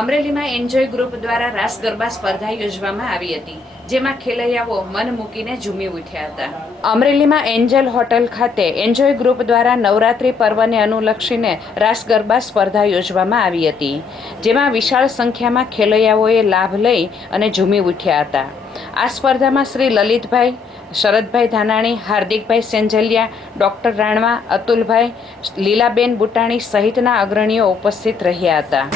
અમરેલીમાં enjoy group દ્વારા રાસ ગરબા સ્પર્ધા યોજવામાં આવી હતી, જેમાં ખેલૈયાઓ મન મૂકીને ઝૂમી ઉઠ્યા હતા. અમરેલીમાં એન્જલ હોટલ ખાતે એન્જોય ગ્રુપ દ્વારા નવરાત્રિ પર્વને અનુલક્ષીને રાસ ગરબા સ્પર્ધા યોજવામાં આવી હતી, જેમાં વિશાળ સંખ્યામાં ખેલૈયાઓએ લાભ લઈ અને ઝૂમી ઉઠ્યા હતા. આ સ્પર્ધામાં શ્રી લલિતભાઈ, શરદભાઈ ધાનાણી, હાર્દિકભાઈ સેંજલિયા, ડૉક્ટર રાણવા, અતુલભાઈ, લીલાબેન બુટાણી સહિતના અગ્રણીઓ ઉપસ્થિત રહ્યા હતા.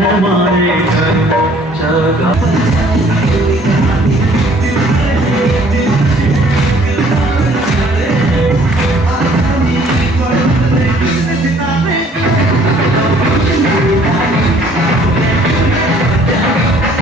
हमारे घर जगह